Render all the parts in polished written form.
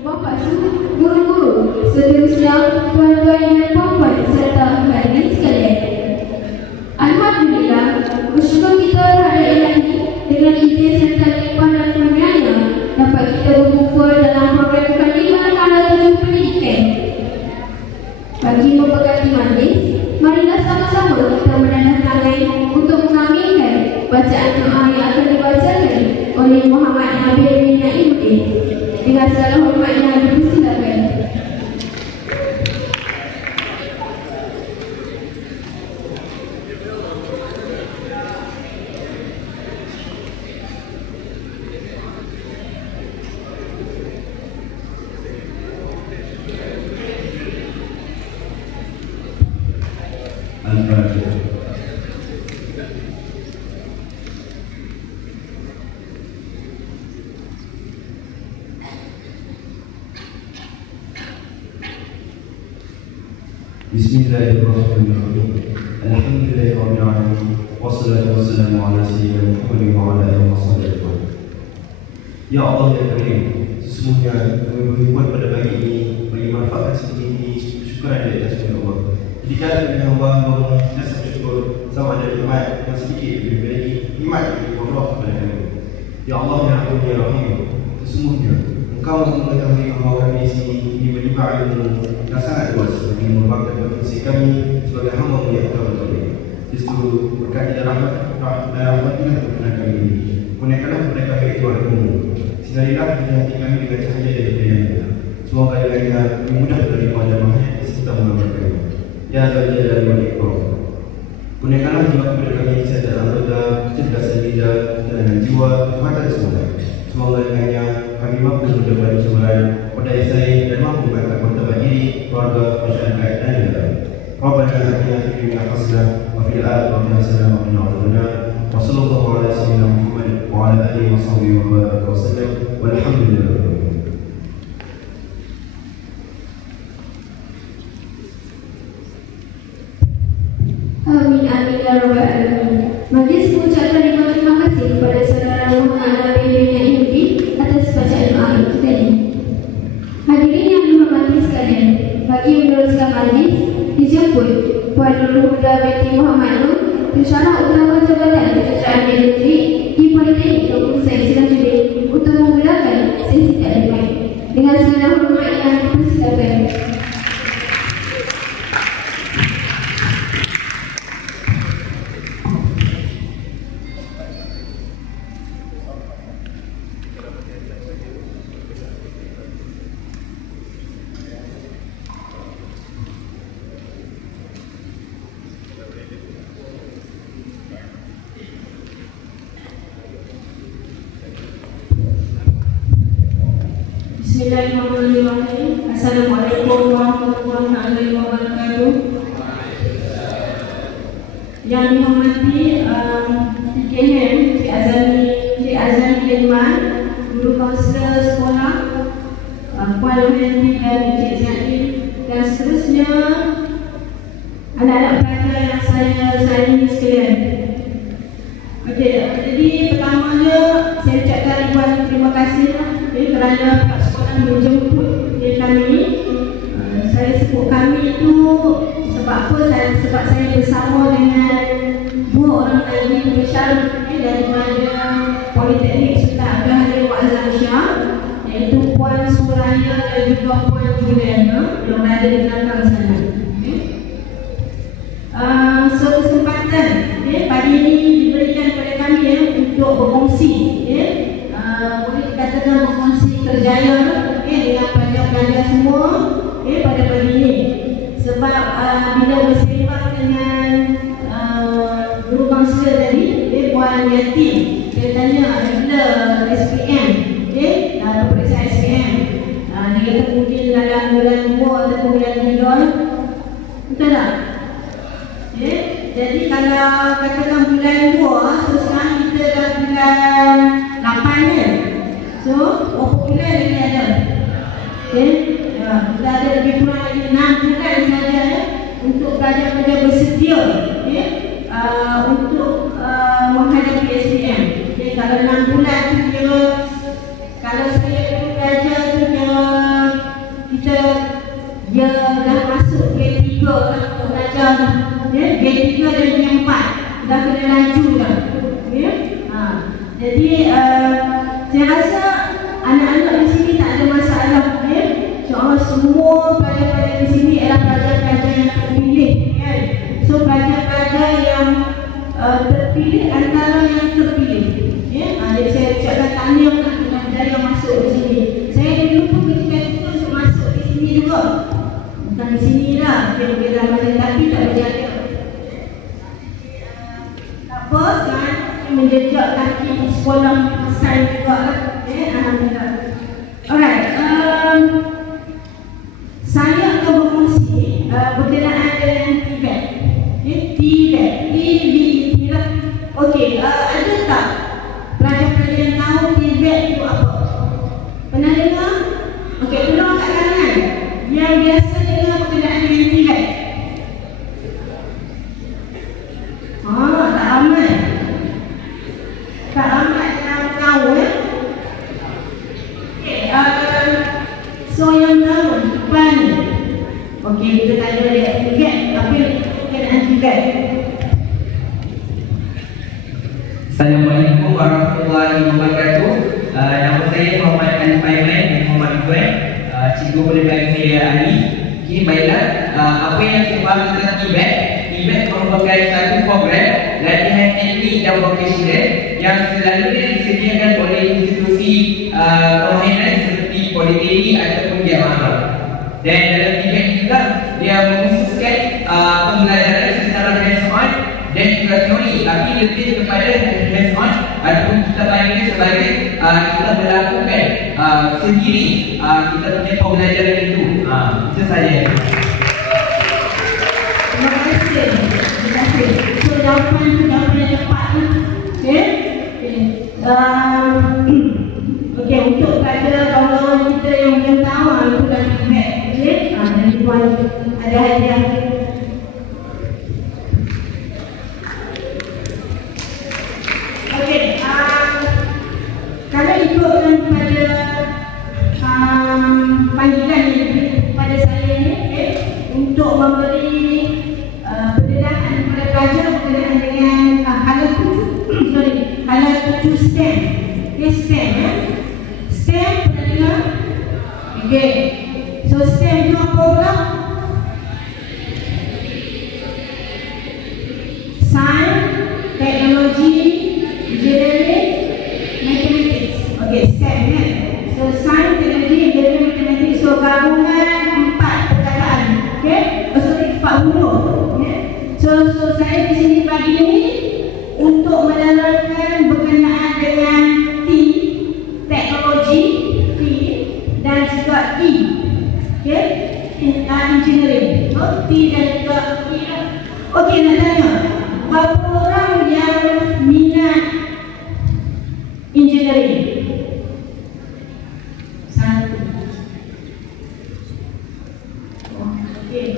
Bapak guru-guru, seterusnya tuan-tuan dan puan-puan serta hadirin sekalian. Alhamdulillah, bersyukur kita terhadap Ilahi dengan izin serta limpahan dan kurnianya dapat kita berkumpul dalam program kajian kala 7 pendidikan. Bagi memberkati majlis, marilah sama-sama kita menandatangani untuk mengaminkan bacaan doa yang akan dibacakan oleh Muhammad Nabil bin Naimuddin. Dengan segala hormatnya dipersilakan. Bismillahirrahmanirrahim. Alhamdulillahirabbil alamin. Wassalatu wassalamu ala sayyidina Muhammad wa ala alihi wasallam. Ya Allah ya Karim, sesungguhnya kami berhimpun pada pagi ini bagi manfaat seperti ini, syukuran dari atas Allah. Jika dengan Allah kita bersyukur sama ada nikmat yang sedikit diberi nikmat dari Allah kepada kami. Ya Allah ya Rahman ya Rahim, sesungguhnya Engkau mengetahui bahawa kami di sini menimba ilmu yang sangat luas yang merupakan potensi kami sebagai hamba yang Engkau berkati. Justru berkati dan rahmatilah kepada kami ini. Kurniakanlah kepada kami Tuhanmu. Sinarilah hati kami dengan cahaya dari hidayah-Nya. Semoga dengannya mudah menerima jamaah serta mengamalkan kami. Ya Tuhan dan wali Ikram. Kurniakanlah jiwa kepada kami sehat anggota, kecerdasan lidah dan jiwa kekuatan semua. Semoga dengannya kami mampu mendapat cabaran pada saya dan mampu mengangkat martabat diri, keluarga, masyarakat dan negara. Rabbana atina fid dunya hasanah wa fil akhirati hasanah wa qina adzabannar. Wa sallallahu ala sayyidina Muhammad wa ala alihi wa sahbihi wa baraka wa sallam. Walhamdulillah. Amin amin ya rabbal alamin. Majlis mengucapkan terima kasih kepada saudara Muhammad Nabil bin Naimuddin atas bacaan doa kita ini. Hadirin yang dihormati sekalian, bagi meneruskan majlis dijemput Puan Nurul Huda binti Muhammad Nur, Pensyarah Utama Jabatan Kejuruteraan Elektrik di Politeknik Dr. Syed Sirajuddin untuk memulakan sesi taklimat. Dengan segala hormat yang dipersilakan. Bismillahirrahmanirrahim. Assalamualaikum warahmatullahi wabarakatuh. Yang dihormati PKM Cik Azani Ilman, Guru Kaunselor Sekolah, Puan Luhenti dan Cik Zain, dan seterusnya anak-anak pelajar yang saya sayangi sekalian. Okey, jadi pertamanya saya ucapkan ribuan terima kasih kerana Pak Sekolah menjemput kami. Saya sebut kami itu sebab apa? Sebab saya bersama dengan dua orang lagi besar daripada Politeknik Sultan Abdul Halim Muazzam Shah, iaitu Puan Suraya dan juga Puan Juliana yang ada di belakang sana. So kesempatan pagi ini diberikan kepada kami untuk berkongsi, boleh dikatakan berkongsi kerjaya dengan pelajar-pelajar semua pada pagi ini. Sebab bila bersembang dengan guru kaunselor tadi, Puan Yati, dia tanya ada SPM, peperiksaan SPM. Dia kata mungkin dalam bulan 2 atau bulan 3. Betul tak? Jadi kalau katakan bulan 2, so sekarang kita dah bulan 8 kan? So, berapa bulan lagi ada? Kita ada lebih kurang lagi 6 bulan saja untuk pelajar-pelajar bersedia untuk menghadapi SPM. Kalau 6 bulan tu kira, kalau saya pelajar tu kira Saya rasa anak-anak di sini tak ada masalah, ya. InsyaAllah semua pelajar-pelajar di sini adalah pelajar-pelajar yang terpilih, ya. So pelajar-pelajar yang terpilih antara yang terpilih, ya. Jadi saya ucapkan tahniah kepada pelajar yang masuk di sini. Saya dulu pun ketika itu untuk masuk di sini juga, bukan di sini lah, kira-kira macam tapi tak berjaya. Tak apa, kan menjejak kaki di sekolah sains juga lah, ya. Alhamdulillah. Alright, saya akan berkongsi berkenaan dengan TVET. TVET, T-V-E-T lah. Okey, ada tak pelajar-pelajar yang tahu TVET itu apa? Pernah dengar? Okey, pernah angkat tangan yang biasa dengar berkenaan dengan TVET? Tak ramai. Tak ramai yang tahu, ya? Okey, so yang tahu depan. Okey, kita tak ada lihat TVET, tapi berkenaan TVET. Assalamualaikum warahmatullahi wabarakatuh. Nama saya Muhammad Alif Aiman bin Muhammad Iqbal. Cikgu boleh panggil saya Ali. Kini baiklah, apa yang saya faham tentang TVET? TVET merupakan satu program latihan teknik dan vocational yang selalunya disediakan oleh institusi permainan seperti politeknik ataupun jamaah. Dan dalam TVET juga dia mengkhususkan pembelajaran secara hands-on dan juga teori, tapi lebih kepada hands-on ataupun kita panggil sebagai kita melakukan sendiri kita punya pembelajaran itu. Itu saja. Terima kasih. Terima kasih. So jawapan itu jawapan yang tepat. Okey. Okey, untuk pada kawan-kawan kita yang belum tahu, itu dah TVET. Okey. Dan tuan ada hadiah. Okey, kalau ikutkan pada panggilan yang diberi kepada saya ni, okay, untuk memberi pendedahan kepada pelajar berkenaan dengan hala 7 STEM. Okay, STEM, ya. STEM pernah dengar? Okay, so STEM itu apa pula? Sains, teknologi, engineering, mathematics. Okay, STEM, ya. So sains, teknologi, engineering, mathematics. So gabungan 4 perkataan. Okay, sorry, 4 huruf. Okay. So saya di sini pagi ini untuk menerangkan berkenaan dengan T, teknologi, T, dan juga E. Okay, engineering. So T dan juga E. Okay, nak tanya, berapa orang yang minat engineering? 1. Okay.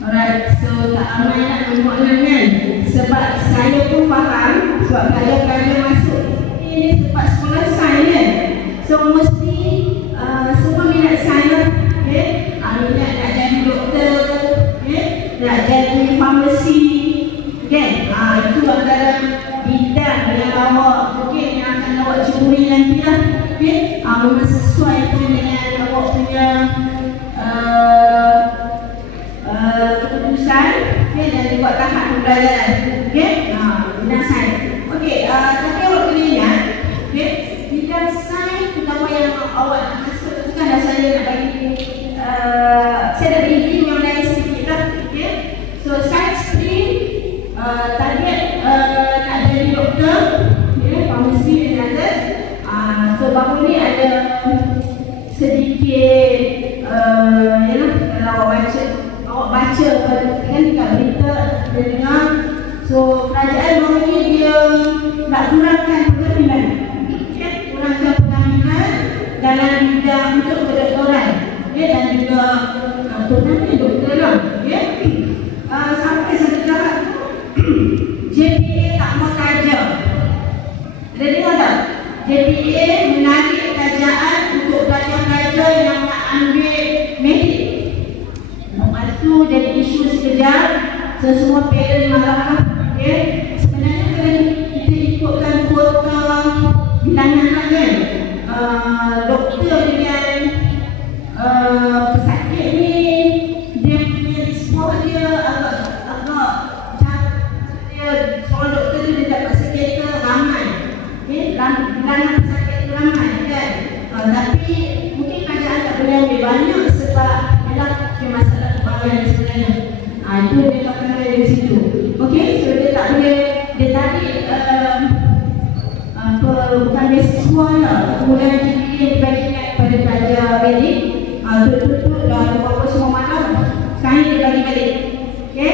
Alright, so tak ramai nak menguatkan kan? Sebab saya pun faham, sebab pelajar-pelajar masuk ini sebab sekolah sains kan? So mesti semua minat sains, okay? Minat nak jadi doktor, okay? Nak jadi farmasi, kan? Itu antara bidang yang awak, okay, yang akan awak curi nanti lah, okay? Memang sesuai pun dengan awak punya keputusan, okay, dan juga tahap pembelajaran, okay? Bidang sains. Okay, tapi awak kena ingat, okay, bidang sains terutama yang awak nak masuk, bukanlah saya nak bagi saya nak bagi yang lain sedikit lah, okay? So sains stream target nak jadi doktor, okay, farmasi dan others. So baru ni ada sedikit yalah, kalau awak baca kan dekat berita dia dengar. So kerajaan baru ni dia nak kurangkan pengambilan, okay? Kurangkan pengambilan dalam bidang untuk kedoktoran, okay? Dan juga terutama doktor lah, okay? Sampai satu tahap JPA tak mau kaja. Ada dengar tak? JPA menarik kerajaan untuk pelajar-pelajar yang nak ambil medik. Lepas tu jadi isu sekejap, semua parent marah, okay? Sebenarnya kalau kita ikutkan kuota tanyakan kan, doktor dengan pesakit ni dia punya respon dia agak dia soal doktor tu dia dapat sekitar ramai, kerana pesakit tu ramai kan, tapi mungkin keadaan tak boleh ambil banyak sebab ialah masalah kebangan sebenarnya. Itu dia tak kena dari situ. Okey, so dia tak boleh, dia tarik bukan beasiswa lah, kemudian dia dibagikan kepada pelajar balik, tutup dah berapa semua malam, sekarang dia bagi balik. Okey,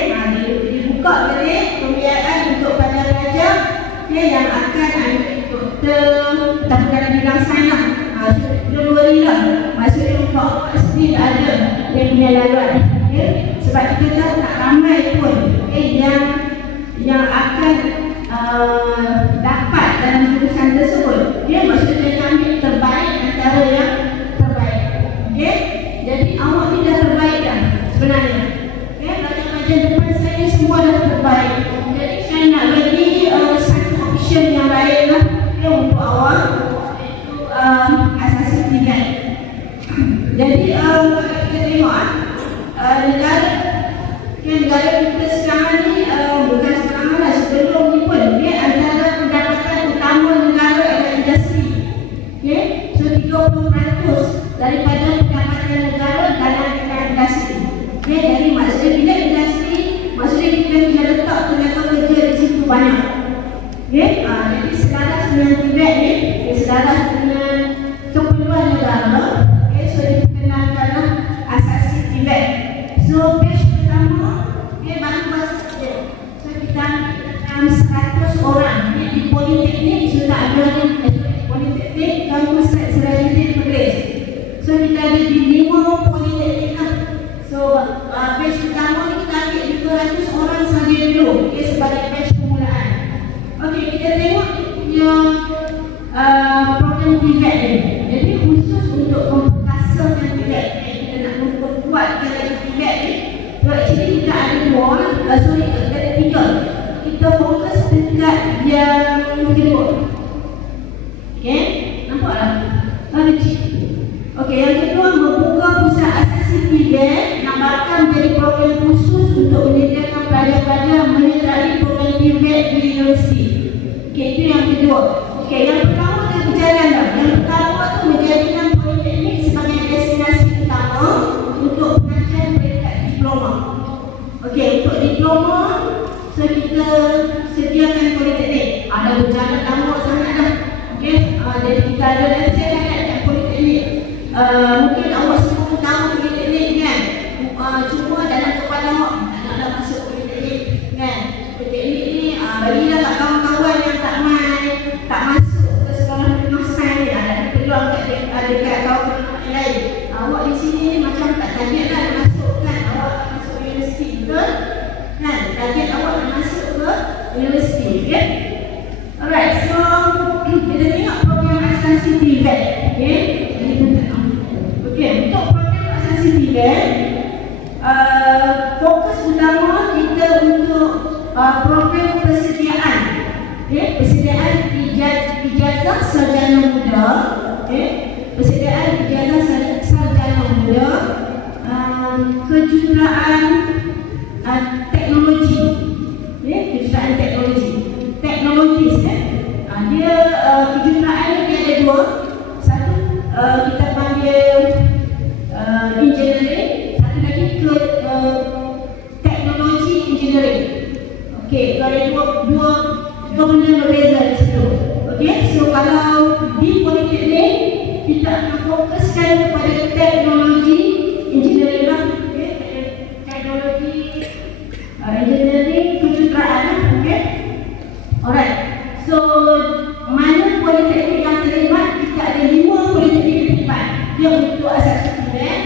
dia buka balik pembiayaan untuk pelajar-pelajar yang akan ambil doktor, tak kena bilang sign lah. Don't worry lah, maksudnya untuk sendiri ada dia punya laluan. Sebab kita tahu tak ramai pun yang akan dapat dalam jurusan tersebut. Maksudnya dia ambil terbaik antara yang terbaik. Jadi awak ni dah terbaik dah sebenarnya. Pelajar-pelajar depan saya semua dah terbaik. Jadi saya nak bagi satu option yang lain lah untuk awak, iaitu asasi tingkat. Jadi kalau kita tengok negara kita sekarang ni, bukan sekarang lah, sebelum ni pun antara pendapatan utama negara adalah industri. So 30% daripada pendapatan negara dalam industri. Jadi maksudnya bila industri, maksudnya kita kena letak tenaga kerja di situ banyak. Jadi selaras dengan Tibet ni, selaras dengan keperluan negara, so diperkenalkanlah asasi Tibet. So batch pertama baru saja. So kita ambil 100 orang di politeknik sudah ada politeknik kampus Serajuddin Perlis. So kita ada di 5 politeknik lah. So batch pertama ni kita ambil 200 orang saja dulu sebagai batch permulaan. Okey, kita tengok punya program Tibet ni. Jadi khusus untuk memperkasakan Tibet, kita nak memperkuatkan lagi Tibet ni. So actually kita ada ada 3. Kita fokus dekat yang kedua. Okey, nampak tak? Kecil. Okey, yang kedua membuka pusat asasi Tibet yang bakal menjadi program khusus untuk menyediakan pelajar-pelajar menyertai program Tibet di universiti. Okey, itu yang kedua. Okey, yang pertama dah berjalan dah. Yang pertama tu menjadikan politeknik sebagai destinasi utama untuk pengajian peringkat diploma. Okey, untuk diploma, so kita sediakan politeknik. Ada berjalan lama sangat dah. Okey, jadi kita ada lesen kat politeknik. Mungkin awak semua tahu politeknik kan? Cuma dalam kepala awak nak masuk politeknik kan? Politeknik ni bagilah kat kawan-kawan yang tak masuk ke sekolah penulisan ni, ada peluang dekat kawan-kawan yang lain. Awak di sini macam tak target lah nak masuk kan? Awak masuk universiti betul? Kan? Target awak nak masuk ke universiti, okay? Alright, so kita tengok program asasi Tibet. Okay? Okay, untuk program asasi Tibet, fokus utama kita untuk program persediaan. Okay? Persediaan ijazah sarjana muda. Okay? Persediaan ijazah sarjana muda, kejuruteraan teknologi. Okay? Kejuruteraan teknologis kan? Dia kejuruteraan dia ada 2. Satu kita panggil engineering, satu lagi ke teknologi engineering. Okey, ada dua benda berbeza di situ. Okey, so kalau di politeknik kita akan fokuskan kepada teknologi engineering lah. Okey, teknologi engineering kejuruteraan. Okey, alright. So mana politeknik yang terlibat? Kita ada 5 politeknik terlibat. Dia untuk asasi Tibet.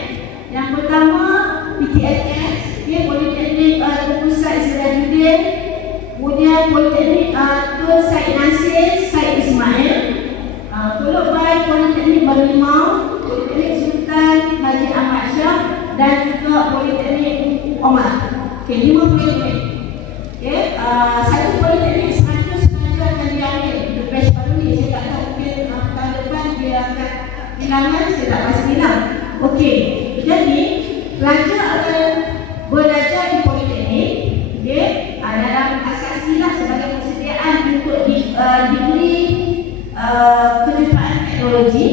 Yang pertama PTSS, dia politeknik Pusat Serajuddin. Kemudian politeknik ke Said Nasir, Said Ismail. Followed by politeknik Berlimau, politeknik Sultan Haji Ahmad Shah dan juga politeknik Omar. Okey, 5 politeknik. Okey, satu politeknik 100 pelajar akan diambil untuk batch baru ni. Saya tak tahu mungkin bilangan, saya tak pasti bilang. Okey, jadi pelajar akan belajar di politeknik, okey, dalam asas lah sebagai persediaan untuk degree kejuruteraan teknologi.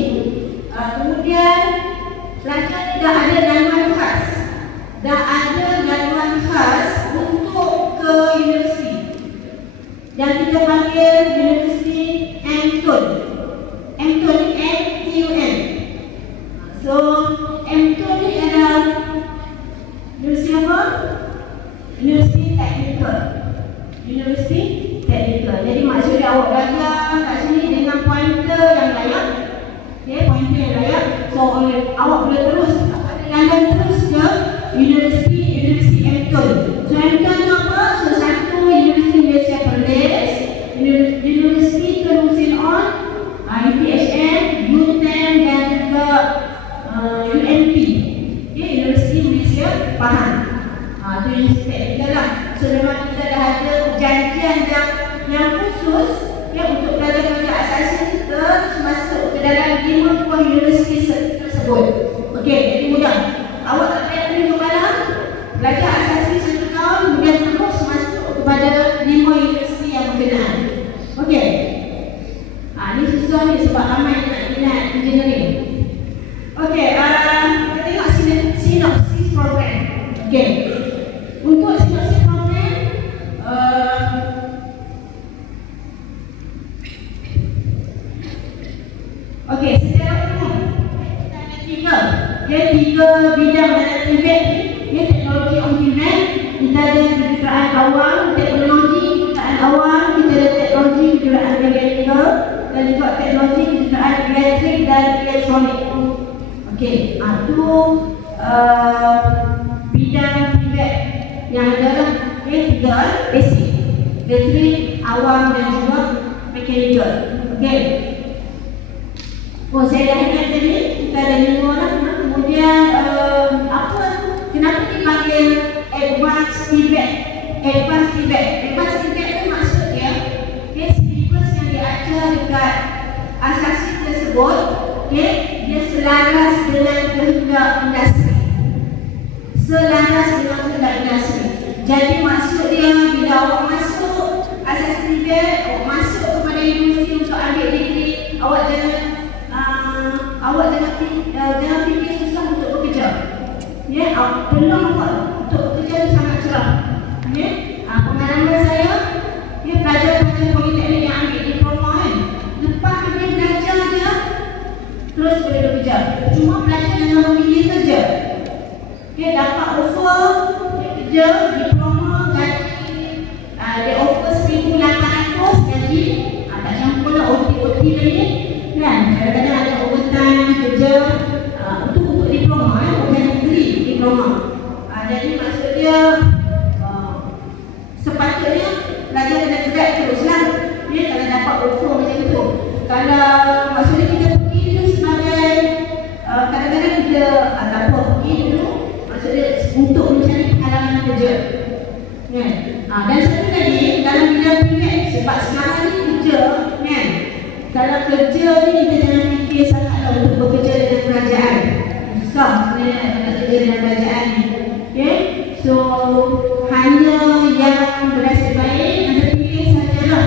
Kemudian pelajar dah ada laluan khas, untuk ke universiti yang kita panggil Universiti MTUN. MTUN ni MTUN. So MTUN ni adalah universiti apa? Universiti Teknikal. Universiti Teknikal. Jadi maksudnya awak belajar kat sini dengan pointer yang layak. Okay, pointer yang layak. So awak boleh terus jalan terus ke Universiti MTUN. So MTUN tu apa? So satu Universiti Malaysia Perlis, Universiti Tun Hussein On, UTHN, UTM dan juga UNP. Okay, Universiti Malaysia Pahang. Itu universiti teknikal lah. So memang kita dah ada perjanjian yang khusus untuk pelajar-pelajar asasi terus masuk ke dalam 5 buah universiti tersebut. Okey, jadi mudah. Awak tak payah pergi ke mana, belajar asasi 1 tahun, kemudian terus masuk kepada 5 universiti yang berkenaan. Okey. Ini susah ni sebab ramai yang nak minat engineering. Okey, kita tengok sinopsis program. Okey. Untuk sinopsis program, okey, secara umum kita ada 3 bidang dalam TVET ni. Teknologi on TVET, kita ada kejuruteraan awam, teknologi kejuruteraan awam, kita ada teknologi kejuruteraan mekanikal dan juga teknologi kejuruteraan elektrik dan elektronik. Okey, itu bidang TVET yang adalah 3 basic, elektrik, awam dan juga mekanikal. Okey. Saya dah ingat tadi, kita ada 5 orang. Kemudian kenapa dipanggil Advanced TVET? Advanced TVET itu maksudnya syllabus yang diajar dekat asasi tersebut, dia selaras dengan kehendak industri. Jadi maksud dia, bila awak masuk asasi TVET, awak masuk kepada universiti untuk ambil degree, awak jangan fikir susah untuk bekerja. Peluang awak untuk bekerja itu sangat cerah. Pengalaman saya, pelajar-pelajar politeknik yang ambil diploma kan, lepas habis belajar je terus boleh bekerja. Cuma pelajar yang memilih kerja, dapat offer kerja, diploma, gaji, dia offer 1,800 gaji, tak campur lah OT lagi kan. Kadang-kadang ada overtime kerja untuk diploma, bukan degree, diploma. Jadi maksud dia sepatutnya pelajar kena gerak teruslah. Kalau dapat offer macam tu. Kalau maksudnya kita pergi dulu sebagai kadang-kadang kita tak apa, pergi dulu maksudnya untuk mencari pengalaman kerja. Dan satu lagi dalam bidang TVET, sebab sekarang ni kerja kan, kalau kerja ni kita jangan fikir sangatlah untuk bekerja dengan kerajaan. Susah sebenarnya nak kerja dengan kerajaan ni. Okay? So hanya yang bernasib baik ada pilih sajalah.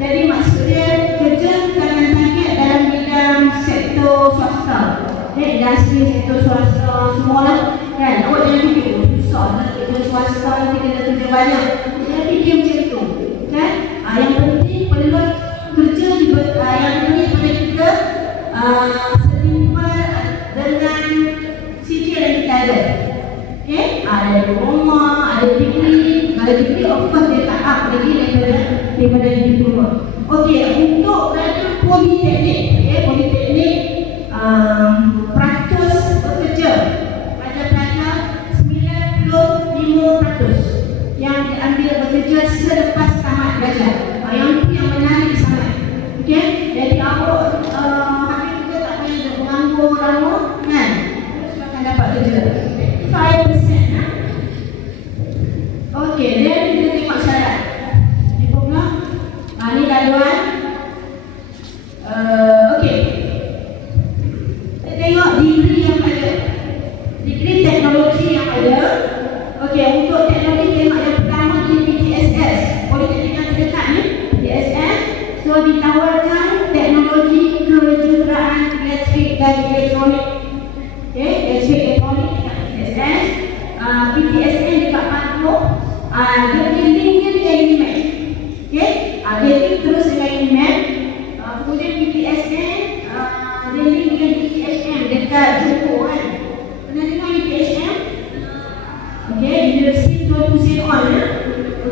Jadi maksudnya kerja bukan target dalam bidang sektor swasta. Industri sektor swasta semualah kan. Awak jangan fikir susah nak kerja swasta, kita kena kerja banyak. Jangan fikir macam tu kan. Yang penting peluang kerja yang diberi pada kita setimpal dengan sijil yang kita ada. Ada diploma, ada degree. Kalau degree of course dia tak up lagi daripada diploma. Okey, untuk pelajar politeknik, politeknik peratus bekerja, pelajar-pelajar 95% yang diambil bekerja selepas tamat belajar. Yang itu yang menarik sangat. Okey, jadi awak habis kerja tak payah menganggur lama kan, terus akan dapat kerja 5%. Okey, dan kita tengok syarat. Ni laluan. Okey, dan elektronik. Okay, listrik elektronik dekat PTSN. PTSN dekat Pantau. Dia linknya dengan IMAX. Okay, dia link terus dengan IMAX. Kemudian PTSN dia link dengan UTHM dekat Johor kan. Pernah dengar UTHM? Okay, University Tunku Sengkon ya.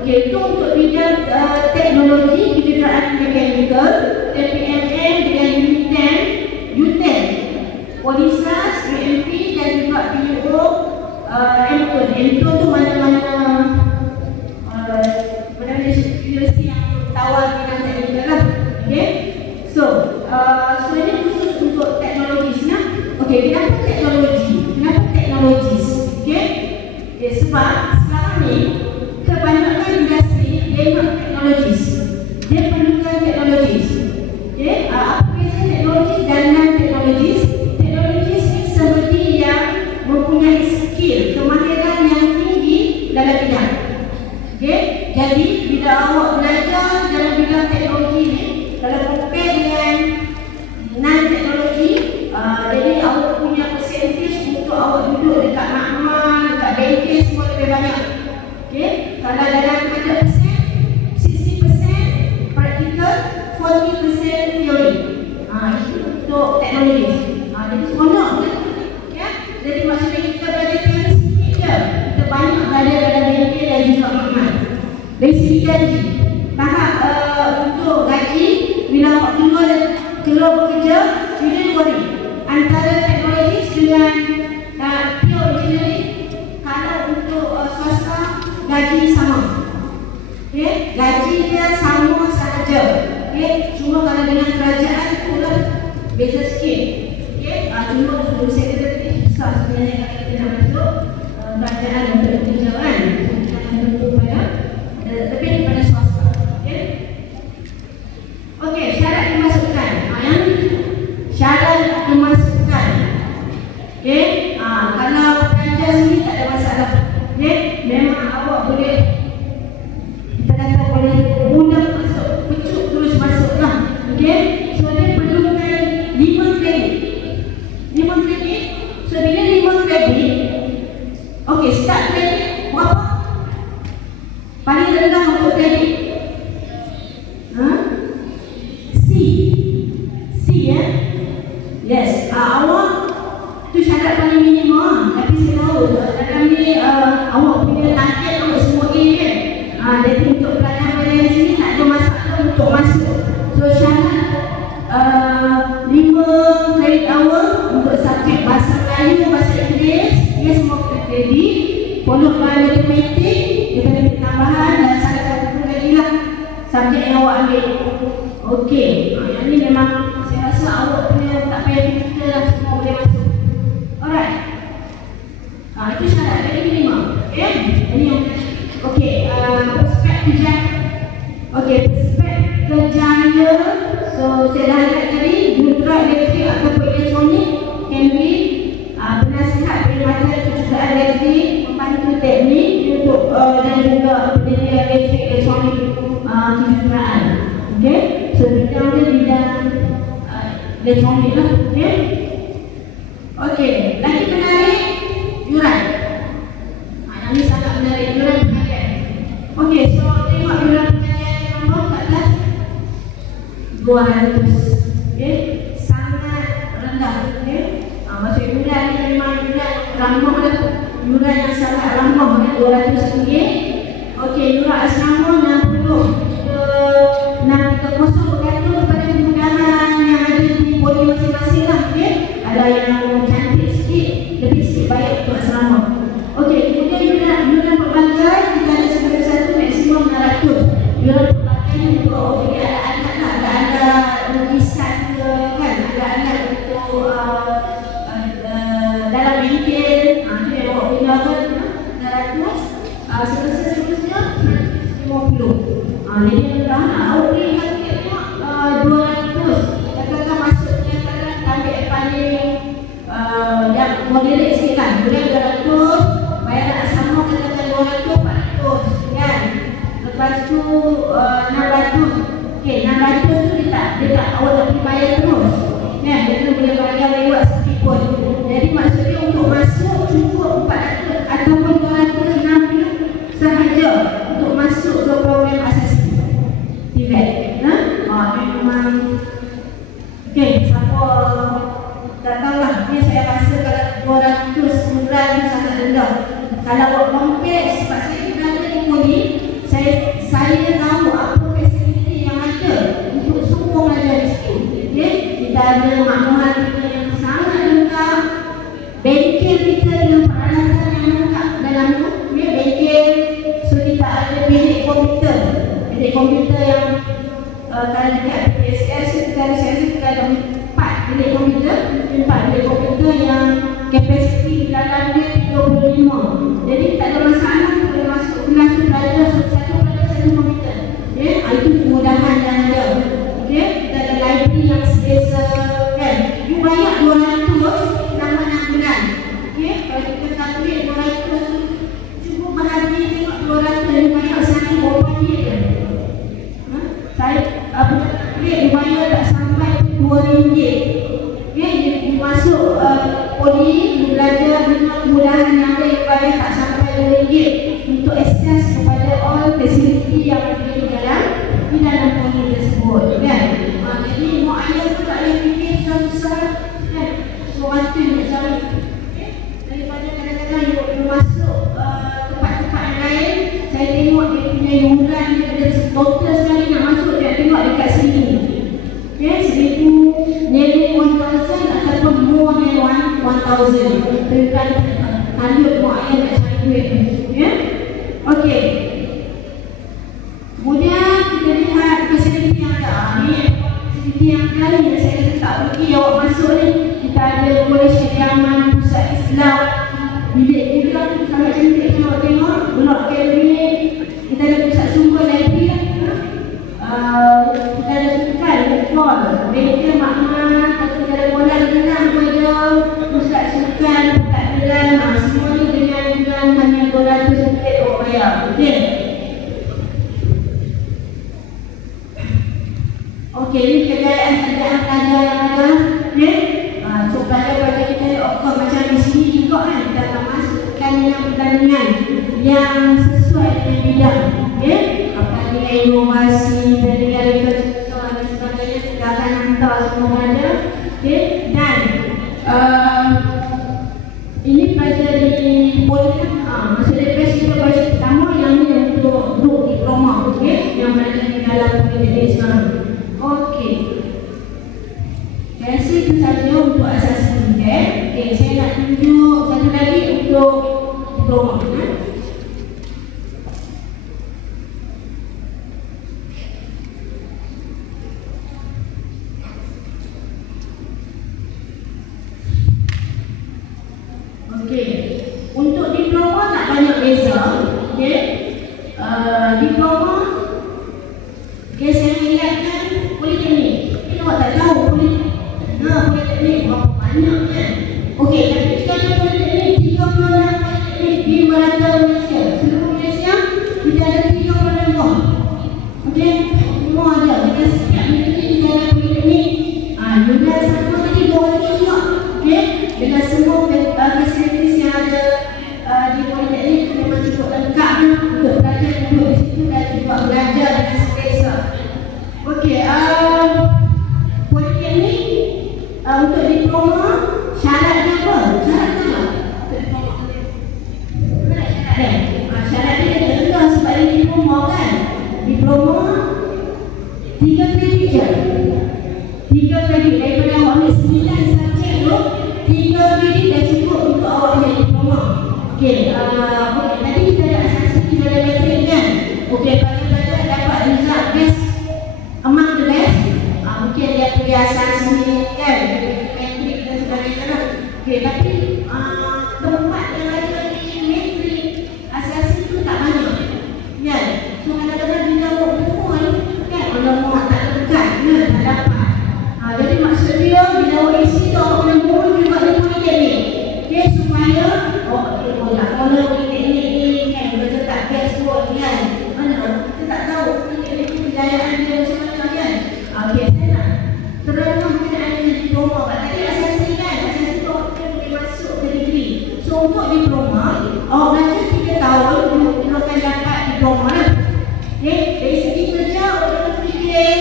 Okay, itu untuk bidang teknologi kejuruteraan mekanikal. TPMM dengan UTEN, Polisas, UMP dan juga PUO, MTUN. MTUN tu mana-mana universiti yang tawar bidang teknikal lah. Okay, so ini khusus untuk teknologis ya. Okay, kenapa teknologi? Kenapa teknologis? Okay, sebab sekarang ni kebanyakan industri dia nak teknologis. Dia perlukan teknologis. Okay, apa beza teknologis dan non-teknologis? Teknologis ni seperti yang mempunyai skill, kemahiran yang tinggi dalam bidang. Okay, jadi bila awak belajar dalam bidang teknologi ni, kalau compare dengan non-teknologi, jadi awak punya percentage untuk awak duduk dekat makmal, dekat bengkel semua lebih banyak. Okay, kalau dalam 100%, 60% practical, 40% teori. Itu untuk teknologi. Jadi seronok kan? Ya? Jadi maksudnya kita belajar teori sikit je. Kita banyak belajar dalam bengkel dan juga makmal. Dari segi gaji, tahap untuk gaji, bila awak keluar bekerja, tidak worry. Antara teknologi dengan pure engineering, kalau untuk swasta, gaji sama. Okay? Gaji dia sama sahaja. Okay? Cuma kalau dengan kerajaan tu lah beza sikit. Okay? Cuma untuk sekretari susah sebenarnya kalau kita nak masuk kerajaan untuk bekerja kan. Kita akan tentu pada lebih daripada swasta. Okay? Okay, syarat dimasukkan. Yang syarat dimasukkan. Okay? Kalau pelajar sendiri tak ada masalah. Okay? Memang awak boleh, kita kata boleh mudah masuk, pecut terus masuk lah. Okay? So dia perlukan 5 kredit. 5 kredit. So bila 5 kredit, okay, start kredit berapa? Paling rendah untuk kredit C ya? Yes. Awak tu syarat paling minimum. Tapi saya tahu dalam ni awak punya target awak semua A kan. Jadi untuk pelajar di sini tak ada masalah untuk masuk. So syarat 5 kredit hour untuk subjek bahasa Melayu, bahasa Inggeris, dia semua kredit. Followed by matematik, kita ada tambahan dan salah satu lagi lah subjek yang awak ambil. Okey, yang ni memang saya rasa awak punya tak payah fikir lah, semua boleh masuk. Alright. Itu syarat dari minimum. Okay, ini yang prospek kerja. Okay, prospek kerjanya. So saya dah lihat tadi, juruteraan elektrik ataupun elektronik, can be penasihat perkhidmatan kejuruteraan elektrik, pembantu teknik untuk dan juga penyedia elektrik elektronik kejuruteraan. Okay, so bidang dia bidang elektronik lah. Okay. Okay, lagi menarik yuran. Yang ni sangat menarik, yuran pengajian. Okay, so tengok yuran pengajian nombor kat atas 200. Okay, sangat rendah. Okay, maksud yuran ni memang yuran ramah lah. Yuran yang sangat ramah, RM200. Okay, yuran asrama 60 bergantung kepada kemudahan yang ada di poli masing-masing lah. Okay, ada yang cantik sikit, lebih sikit bayar untuk asrama. Okey, kemudian yuran pelbagai kita ada sebagai satu maksimum 600. Yuran pelbagai untuk anak-anak lah, ada lukisan ke kan, ada anak untuk dalam bengkel, itu yang awak bina kan 600. Seterusnya 150. Jadi awak boleh tengok 200. Katakan masuknya kadang target paling yang moderate sikit kan, boleh 200. Bayaran asrama katakan 200, 400 kan. Lepas tu 600. Okey, 600 tu dia tak awak tak perlu bayar terus. Kan, dia boleh bayar lewat tak tahulah, ni saya rasa kalau 200 bulan sangat rendah. Kalau buat compare, sebab saya berada di Poli, saya tahu apa fasiliti yang ada untuk semua pelajar di situ. Okay? Kita ada maklumat yang sangat lengkap, bengkel kita dengan peralatan yang lengkap dalam tu. Okay? Bengkel, so kita ada bilik komputer yang kalau dekat PSS kita ada 4 bilik komputer yang kapasiti dalam dia 35. Jadi tak ada masalah kalau masuk kelas tu belajar satu komputer. Okay? Itu kemudahan yang ada. Okay? Kita ada library yang selesa kan. You bayar 200 selama 6 bulan. Okay? Kalau kita calculate 200, cuba bahagi tengok 200 you bayar sehari berapa duit kan? Saya dibayar tak sampai RM2. Okay? You masuk Poli, you belajar dengan kemudahan yang ada, you bayar tak sampai RM2 untuk akses kepada all fasiliti yang ada di dalam Poli tersebut kan? Jadi mak ayah tu tak boleh fikir susah-susah kan? Seorang tu nak cari daripada kadang-kadang you masuk tempat-tempat yang lain, saya tengok dia punya yuran dia total sekali nak masuk, dia tengok dekat sini. Okay, 1,000, nearly 1,000 ataupun more than 1,000. Bukan lanjut mak ayah nak cari duit. Okay? Okay. Kemudian kita lihat fasiliti yang ada. Ni fasiliti yang ada ni saya kata tak pergi awak masuk ni. Kita ada Kolej Kediaman, Pusat Islam, bilik juga sangat cantik kan awak tengok. Blok akademik, kita ada pusat sumber library lah. Kita ada tukar, floor, bengkel makna, kita ada bola renang ada, pusat sukan, takbiran, semua ni dengan hanya RM200 awak bayar. Okay? Okey, ini kejayaan pelajar yang ada. Okay? So pelajar-pelajar kita ni of course macam di sini juga kan, kita akan masukkan pertandingan yang sesuai dengan bidang. Okay? Pertandingan inovasi, pertandingan research dan sebagainya, kita akan hantar semua ada. Okay? Dan ini pelajar di Poli, maksudnya kita baris pertama yang ni untuk group diploma. Okay? Yang belajar di dalam politeknik sekarang. Okey. Saya rasa itu saja untuk asas pendidikan. Okey, saya nak tunjuk satu lagi untuk diploma. Okey. Untuk diploma tak banyak beza. Okey. Diploma, okey, saya ingatkan politeknik. Kita awak tak tahu politeknik berapa banyak kan? Okey, tapi kita ada politeknik 36 politeknik di merata Malaysia. Seluruh Malaysia kita ada 36 buah. Okey, semua ada. Kita setiap negeri kita ada politeknik. Juga sama tadi bawa lagi juga. Okey, dengan semua fasilitis yang ada di politeknik memang cukup lengkap untuk belajar duduk di situ dan juga belajar dengan selesa. Okey, politeknik untuk diploma syaratnya apa? Syaratnya apa? Untuk diploma mana syarat dia? Syarat dia rendah sebab dia diploma kan? Diploma 3 kredit je. 3 kredit daripada awak ambil 9 subjek tu, 3 kredit dah cukup untuk awak ambil diploma. Okey, tadi kita ada asas kita ada matrik kan? Okey, pelajar-pelajar dapat result best among the best. Mungkin dia pergi asas sini kan, matrik dan sebagainya lah. Okey, tapi tempat yang ada di matrik asas itu tak banyak kan? So kadang-kadang bila awak berumur kan, kalau awak tak dekat kan, tak dapat. Jadi maksud dia bila awak isi tu awak kena mohon juga di politeknik. Okey, supaya awak nak follow politeknik ni kan, betul tak best kot kan? Mana kita tak tahu politeknik tu kejayaan dia macam mana kan? Okey, saya nak terangkan berkenaan dengan diploma. Tadi asasi kan, asasi tu awak boleh masuk ke degree. So untuk diploma, awak belajar 3 tahun, you akan dapat diploma lah. Okay, dari segi kerja, awak jangan fikir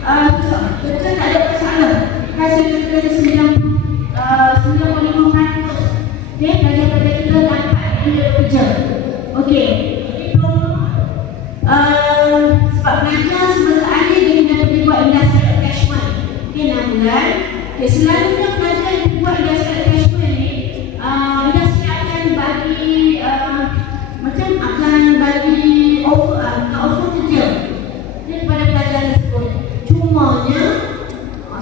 susah. Kerja tak ada masalah. Hasil kerja 90 95%. Okay, pelajar-pelajar kita dapat kerja. Okey, diploma sebab pelajar semasa ada dia kena pergi buat industrial attachment. Okey, 6 bulan. Okay, selalunya pelajar yang buat industrial attachment ni, industri akan bagi macam akan bagi offer kerja kepada pelajar tersebut. Cumanya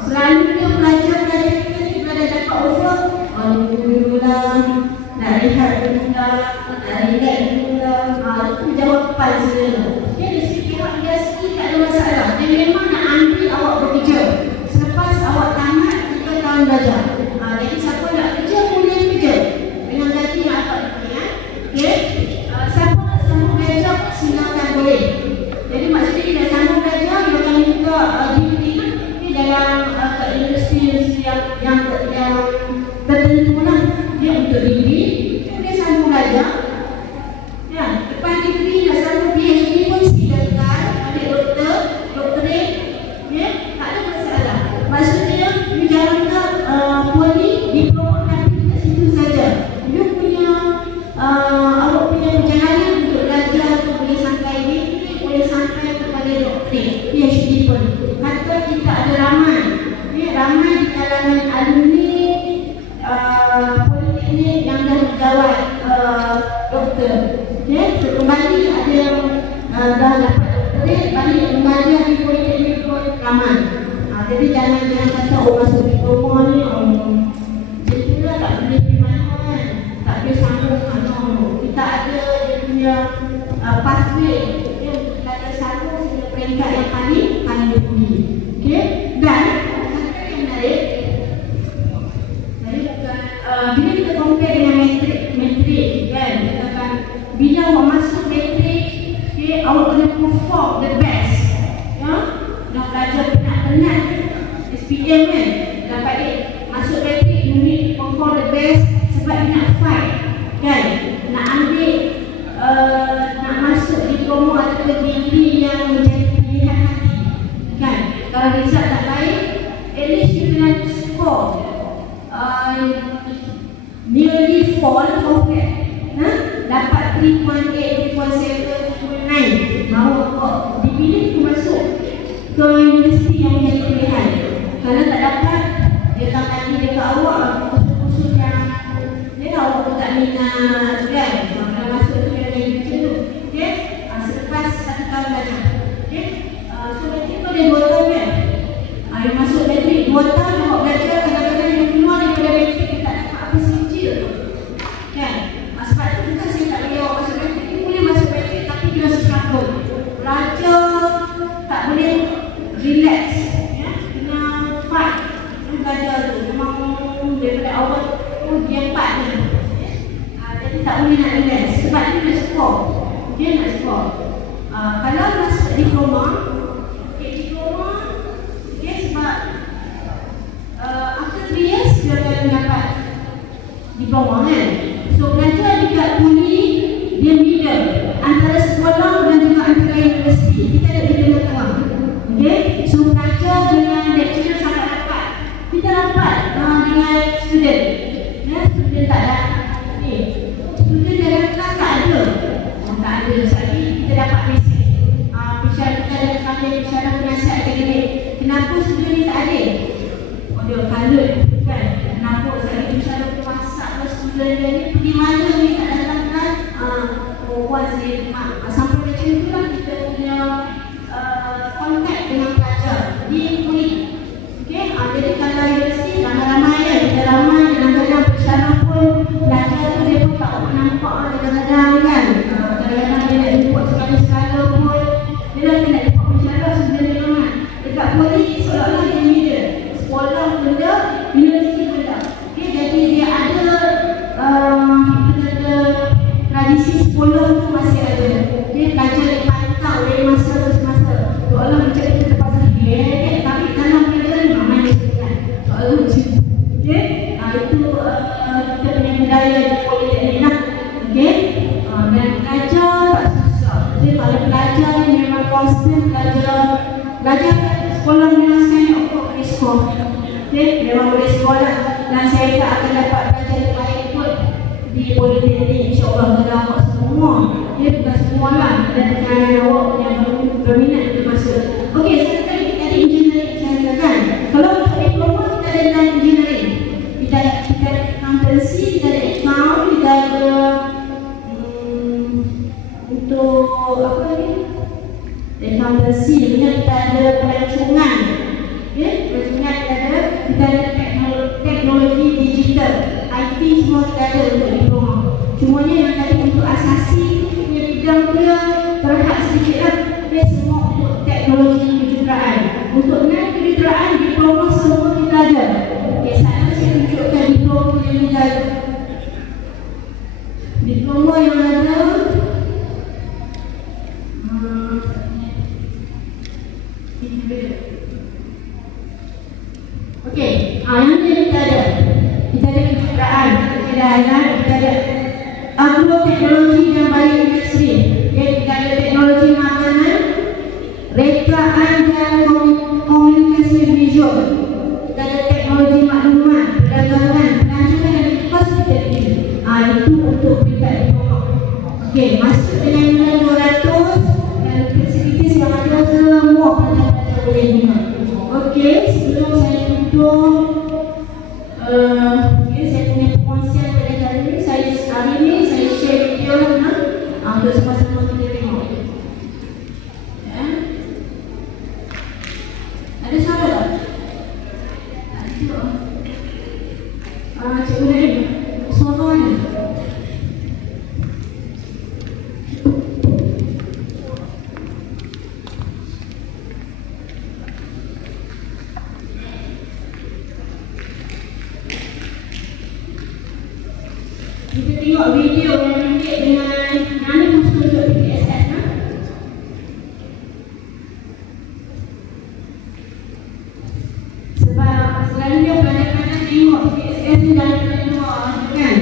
selalunya pelajar-pelajar kita ni bila dah dapat offer, dulu lah, nak rehat dulu lah, nak relax dulu lah, itu jawapan saja. Okay, dari segi pihak industri tak ada masalah. Dia memang nak ambil awak bekerja selepas awak tamat 3 tahun belajar. Jadi siapa nak kerja boleh kerja dengan gaji yang awak dapat. Okay, siapa nak sambung belajar silakan boleh. Jadi maksudnya dia dah sambung belajar, dia akan minta degree dalam industri yang tertentu lah. Dia untuk degree, dia sambung belajar. Ya, lepas degree dah sambung PhD pun silakan, ambil doktor, doktorate. Ya, tak ada masalah. Maksudnya you jangan ke poli, diploma nanti kat situ saja. You punya awak punya perjalanan untuk belajar tu boleh sampai degree, boleh sampai kepada doktorate, PhD pun. Kata kita ada ramai. Ya, ramai di kalangan alumni politeknik yang dah berjawat doktor. Okay, so kembali ada yang dah dapat doktorate, balik kembali di politeknik pun ramai. Jadi jangan kata masuk diploma ni dia pula tak boleh pergi mana kan, tak boleh sambung mana. Kita ada dia punya pathway untuk kita sambung sehingga peringkat yang paling tinggi. Okay, dan satu yang menarik, bila kita compare dengan metrik kan, katakan bila awak masuk metrik, okay, awak kena perform the best. Ya, nak belajar penat-penat SPM kan, dapat masuk metrik, you need perform the best sebab you nak fight kan, nak ambil nak masuk diploma atau degree yang menjadi pilihan hati kan. Kalau result tak baik, at least you kena score nearly fall compare, dapat 3.8, 3.7, 3.9, mahu dipilih tu masuk ke universiti yang menjadi pilihan. Kalau tak dapat, dia akan bagi dekat awak kursus-kursus yang dia awak pun tak minat kan. Kalau masuk tu yang macam tu, okay? Selepas 1 tahun belajar, okay? So metrik tu ada 2 tahun kan. Yang masuk metrik 2 tahun awak belajar, kadang-kadang yang keluar daripada metrik dia tak dapat apa sekecil tu kan. Sebab tu bukan saya tak boleh awak masuk metrik, dia boleh masuk metrik tapi dia rasa struggle. Belajar tak boleh relax, ya? Kena fight. Belajar tu memang daripada awal tu dia 4 ni. Jadi tak boleh nak relax sebab dia nak score. Dia nak score. Kalau masuk diploma, diploma, sebab after 3 years dia akan dapat diploma kan. So belajar dekat poli dia middle antara sekolah dan juga antara universiti. Kita ada di tengah-tengah. Okay, so belajar dengan lecturer sangat rapat. Kita rapat dengan student. Ya, student tak ada. Student dalam kelas tak ada. Tak ada. Sekali kita dapat mesej. Kita ada kami bicara penasihat akademik. Kenapa student ni tak ada? Dia kalut kan. Kenapa saya bicara masak student dia ni pergi mana ni tak datang kelas? Puan saya sampai macam tu lah kita punya kontak dengan pelajar di poli. Okay, jadi kalau universiti ramai-ramai kan, kita ramai kadang-kadang bicara pun pelajar tu dia pun tak nampak kadang-kadang kan. Kadang-kadang dia nak report sekali-sekala pun dia dah nak report bicara student dia ramai. Dekat poli seolah-olah dia middle, sekolah benda, universiti benda. Okay, jadi dia ada politeknik, insyaAllah kepada awak semua. Ya, bukan semua lah, ada kalangan awak yang berminat untuk masuk. Okey, sekarang kita ada engineering saya katakan. Kalau untuk diploma kita ada dalam engineering, kita ada accountancy, kita ada account, kita ada untuk apa ni? Accountancy, kita ada pelancongan. Ya, pelancongan kita ada teknologi digital, IT semua kita ada untuk diploma. Cumanya yang tadi untuk asasi punya bidang dia terhad sedikit lah. Dia semua untuk teknologi kejuruteraan. Untuk non kejuruteraan diploma semua kita ada. Okey, sana saya tunjukkan diploma yang kita ada. Diploma yang ada okey, yang ni kita ada kejuruteraan, kita ada agroteknologi dan bioindustri. Kita ada teknologi makanan, rekaan dan komunikasi visual. Kita ada teknologi maklumat, perdagangan, pelancongan dan hospitality. Itu untuk peringkat diploma. Okey, masuk dengan nilai 200 dan fasilitas yang ada semua pelajar-pelajar boleh guna. Okey, sebelum saya tutup, saya punya perkongsian pada hari ini. Hari ini saya share video untuk sama-sama kita tengok. Ya. Ada suara tak? Ada. Cikgu Naim, suara mana? Kita tengok video yang relate dengan mana musuh untuk PSS lah. Sebab selalunya pelajar-pelajar tengok PSS ni dalam luar kan.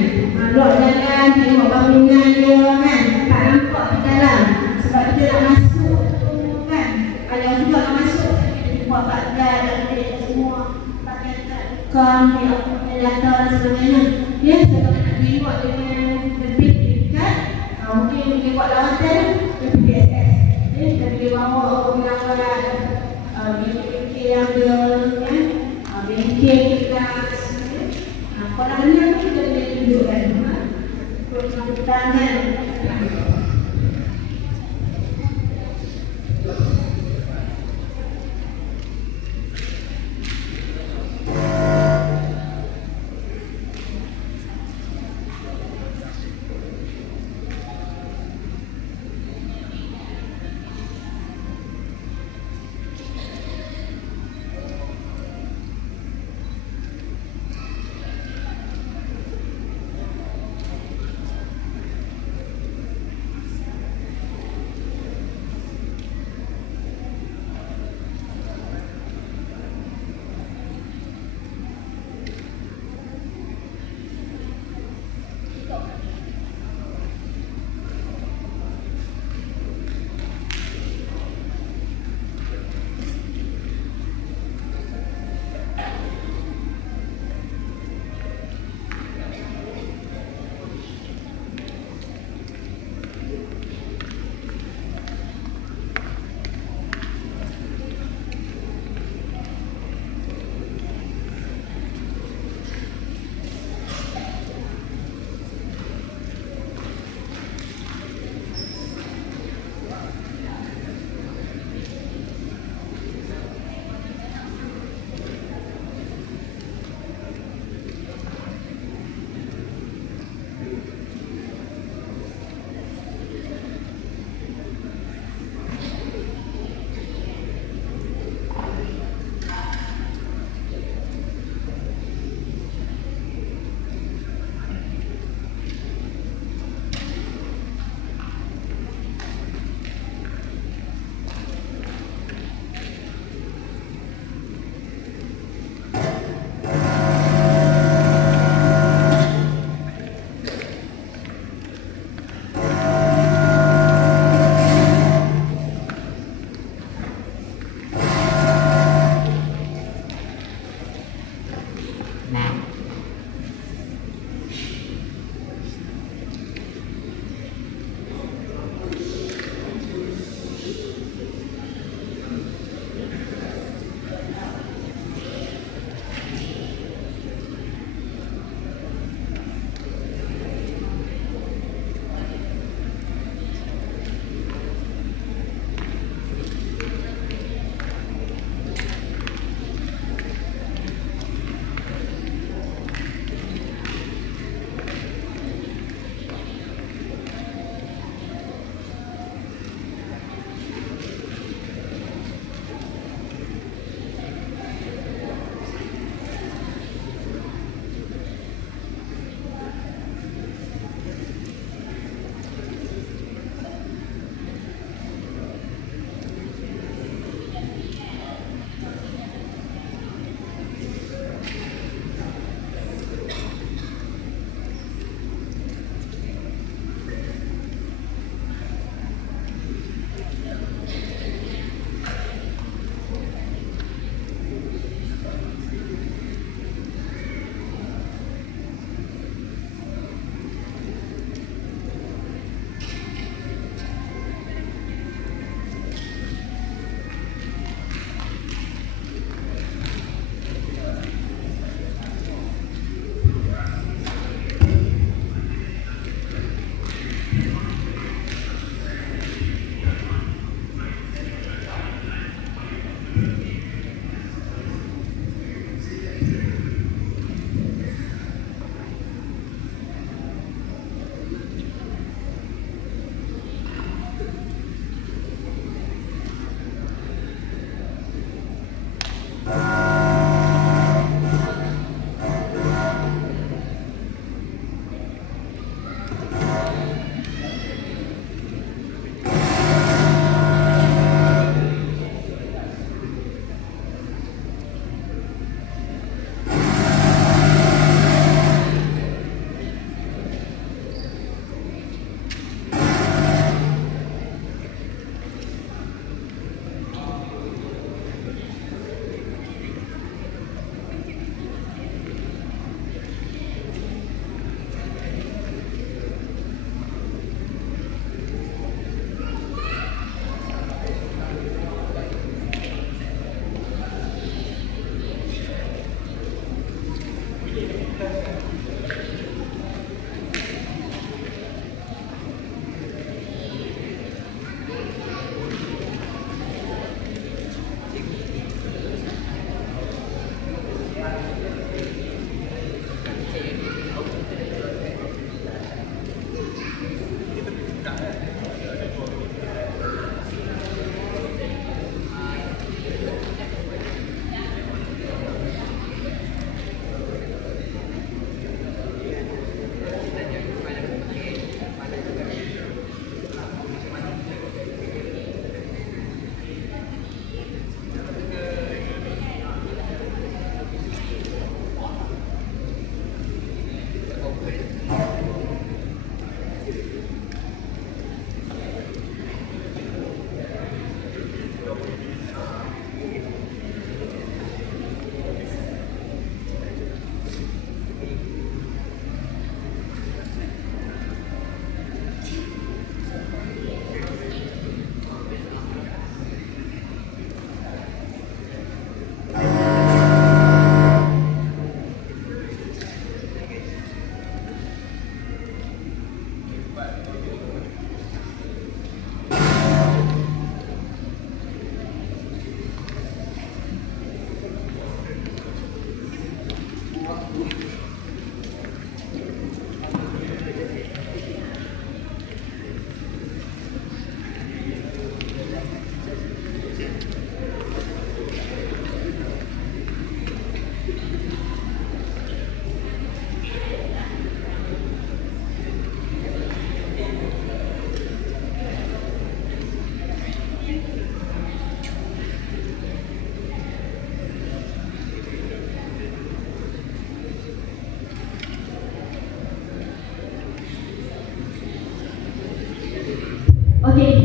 Luar jalan, tengok bangunan dia kan. Tak nampak di dalam. Sebab kita nak masuk kan. Ada juga nak masuk, kita buat badan dan semua bagian tak buka, ambil data dan sebagainya. Ya, sebab nak tengok dengan lebih dekat, mungkin boleh buat lawatan ke PSS. Ya, kita boleh bawa penawar bengkel yang ada, bengkel kelas. Kalau benda pun kita boleh tunjukkan. Perhubungan kan.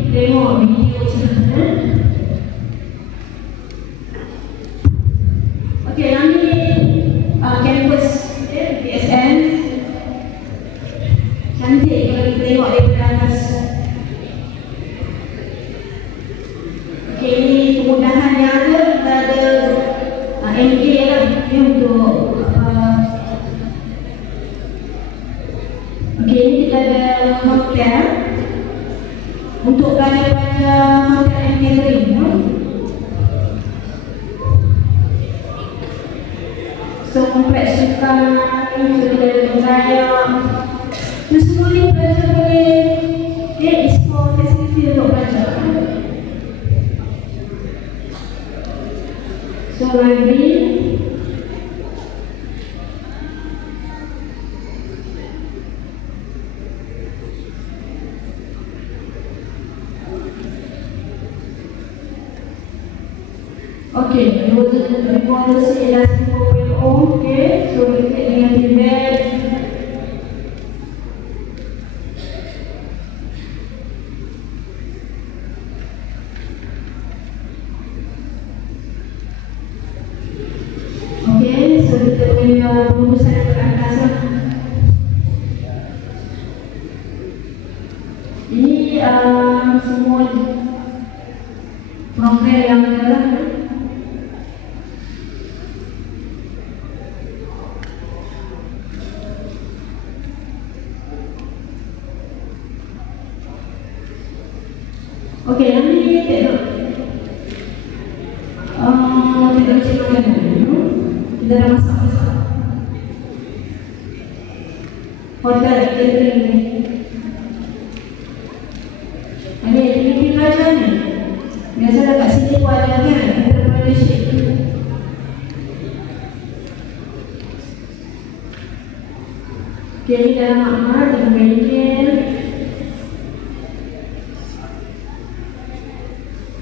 tengok video macam mana. Okey, yang ni campus PSN. Cantik kalau kita tengok daripada atas. Okey, ini kemudahan yang ada. Kita ada MK lah ni untuk okey, ni kita ada hotel untuk pelajar-pelajar hotel and catering. So kompleks sukan, so kita ada pengayak. So semua ni pelajar boleh explore facility untuk pelajar. So library. Okay, revolusi ialah 10.0. Okay, so kita dengan feedback. Okay, so kita punya pengurusan perangkasan. Ini semua program yang ada. Okey, yang ni teknologi makanan. Kita dah masak-masak. Hotel catering ni. Ini aktiviti pelajar ni. Biasa kat sini pun ada kan, entrepreneurship. Okey, ni dalam makmal dengan bengkel.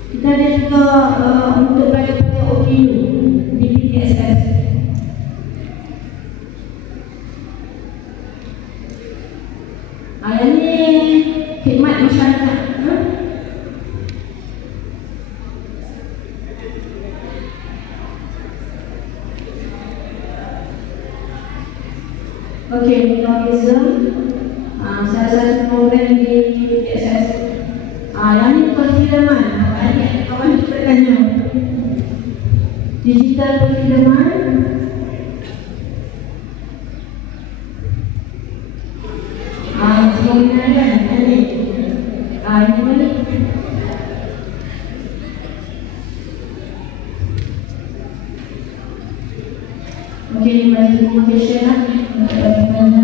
Kita ada juga untuk pelajar-pelajar OPU di PTSS. Yang ni khidmat masyarakat. Okey, tourism. Salah satu program di PTSS. Yang ni perfilman. Kawan kita tanya digital perfilman. Semua kan ini. Ini mana? Okey, ini bagi communication lah. Bagaimana?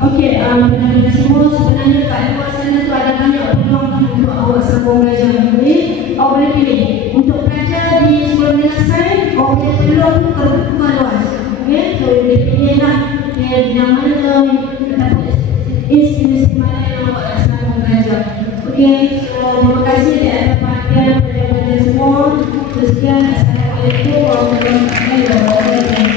Okey, penanya semua sebenarnya kat luar sana tu ada banyak peluang untuk awak sambung belajar. Jadi, awak boleh pilih untuk belajar di sekolah menengah sains, awak punya peluang tu terbuka luas. Okey, so boleh pilih lah yang mana institusi mana yang awak nak sambung belajar. Okey, so terima kasih di atas perhatian pelajar-pelajar semua. Sekian, Assalamualaikum warahmatullahi wabarakatuh.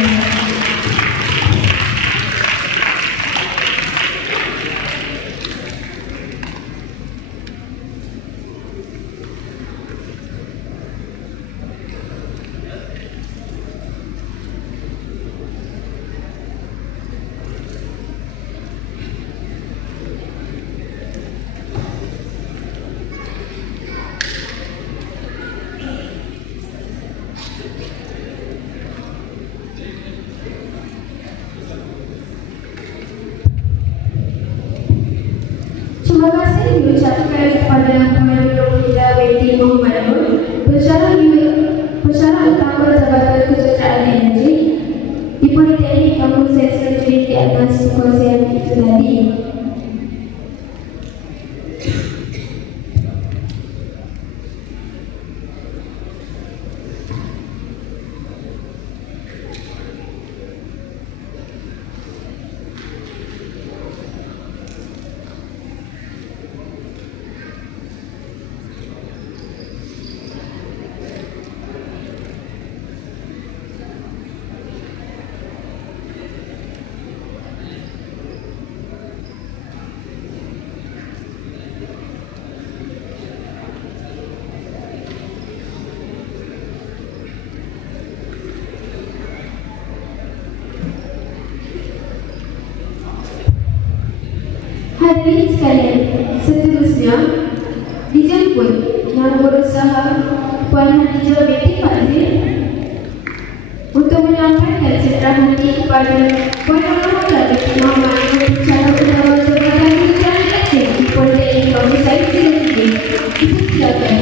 Terima kasih diucapkan kepada Muhammadul Huda Binti Muhammad Nur, pensyarah utama Jabatan Kejuruteraan Energi di Politeknik Kampus Sentri di atas perkongsian itu tadi. Hadirin sekalian, seterusnya dijemput yang berusaha Puan Hadijah binti Fadzil untuk menyampaikan citra hati kepada Puan Muhammadah binti Muhammad Nur, pensyarah utama Jabatan Kejuruteraan Energi di Politeknik Kampus Sentri. Silakan.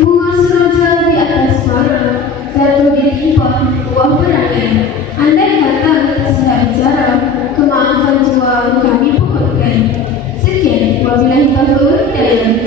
Bunga seroja di atas mara, jatuh ditimpa buah berangan. Andai kata kita sudah bicara, kemaafan jua kami pohonkan. Sekian, wabillahi taufiq wal hidayah.